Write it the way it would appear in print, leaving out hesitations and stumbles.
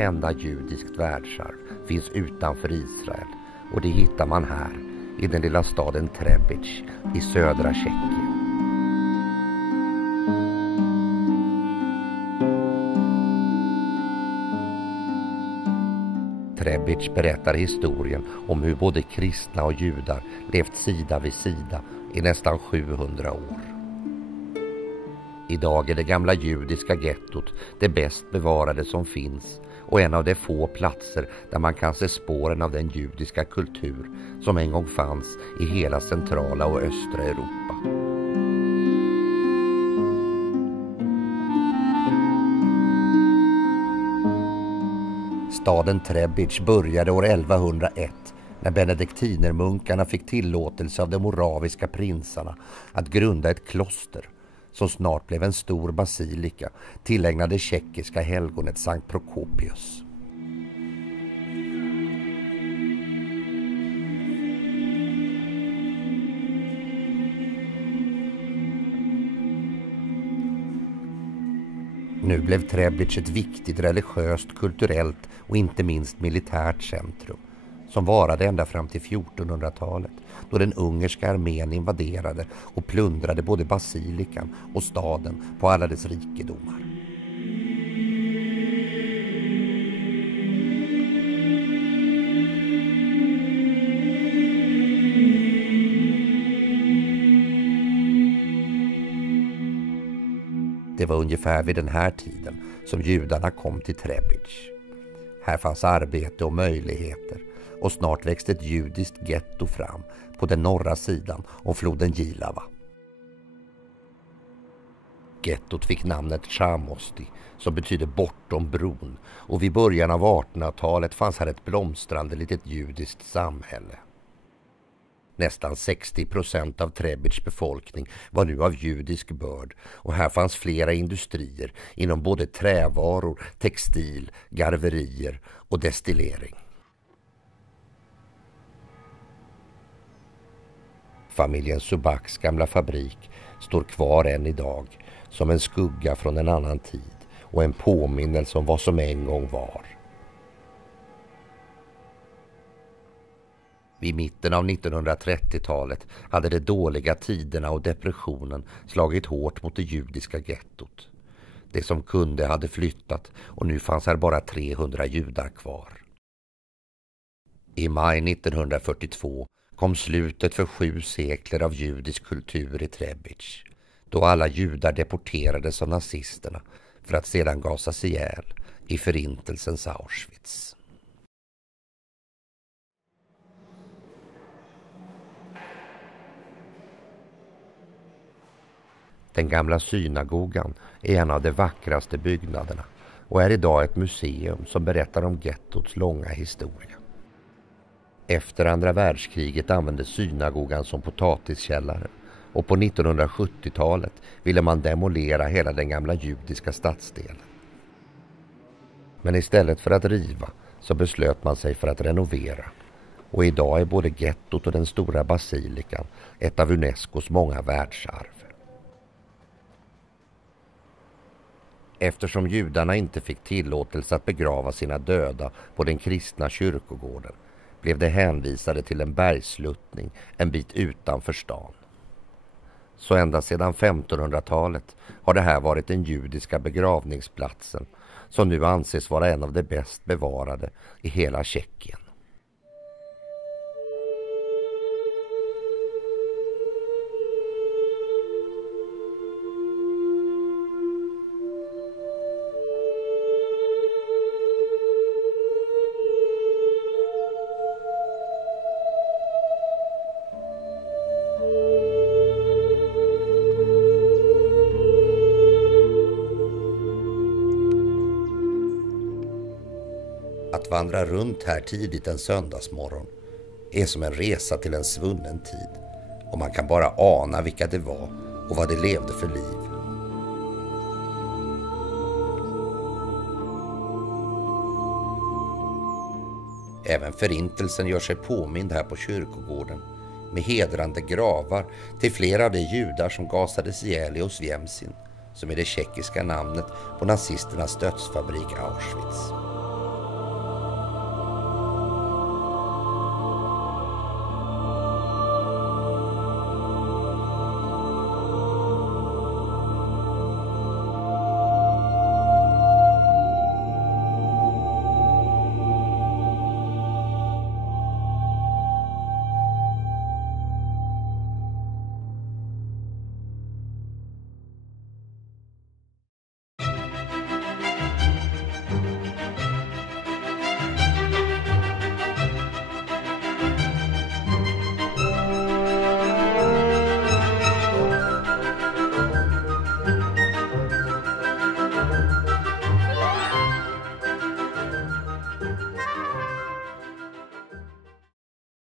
enda judiskt världsarv finns utanför Israel, och det hittar man här i den lilla staden Trebic i södra Tjeckien. Trebic berättar historien om hur både kristna och judar levt sida vid sida i nästan 700 år. Idag är det gamla judiska gettot det bäst bevarade som finns och en av de få platser där man kan se spåren av den judiska kultur som en gång fanns i hela centrala och östra Europa. Staden Trebic började år 1101 när benediktinermunkarna fick tillåtelse av de moraviska prinsarna att grunda ett kloster som snart blev en stor basilika tillägnade tjeckiska helgonet Sankt Prokopius. Nu blev Trebic ett viktigt religiöst, kulturellt och inte minst militärt centrum som varade ända fram till 1400-talet då den ungerska armén invaderade och plundrade både basilikan och staden på alla dess rikedomar. Det var ungefär vid den här tiden som judarna kom till Trebic. Här fanns arbete och möjligheter och snart växte ett judiskt getto fram på den norra sidan om floden Jilava. Gettot fick namnet Chamosti som betyder bortom bron, och vid början av 1800-talet fanns här ett blomstrande litet judiskt samhälle. Nästan 60% av Trebics befolkning var nu av judisk börd och här fanns flera industrier inom både trävaror, textil, garverier och destillering. Familjen Subaks gamla fabrik står kvar än idag som en skugga från en annan tid och en påminnelse om vad som en gång var. Vid mitten av 1930-talet hade de dåliga tiderna och depressionen slagit hårt mot det judiska gettot. Det som kunde hade flyttat och nu fanns här bara 300 judar kvar. I maj 1942 kom slutet för 7 sekler av judisk kultur i Trebic, då alla judar deporterades av nazisterna för att sedan gasas ihjäl i förintelsens Auschwitz. Den gamla synagogan är en av de vackraste byggnaderna och är idag ett museum som berättar om gettots långa historia. Efter andra världskriget användes synagogan som potatiskällare och på 1970-talet ville man demolera hela den gamla judiska stadsdelen. Men istället för att riva så beslöt man sig för att renovera, och idag är både gettot och den stora basilikan ett av Unescos många världsarv. Eftersom judarna inte fick tillåtelse att begrava sina döda på den kristna kyrkogården blev de hänvisade till en bergsluttning en bit utanför stan. Så ända sedan 1500-talet har det här varit den judiska begravningsplatsen som nu anses vara en av de bäst bevarade i hela Tjeckien. Att vandra runt här tidigt en söndagsmorgon är som en resa till en svunnen tid, och man kan bara ana vilka det var och vad de levde för liv. Även förintelsen gör sig påmind här på kyrkogården med hedrande gravar till flera av de judar som gasades ihjäl i Oswiecim, som är det tjeckiska namnet på nazisternas dödsfabrik Auschwitz.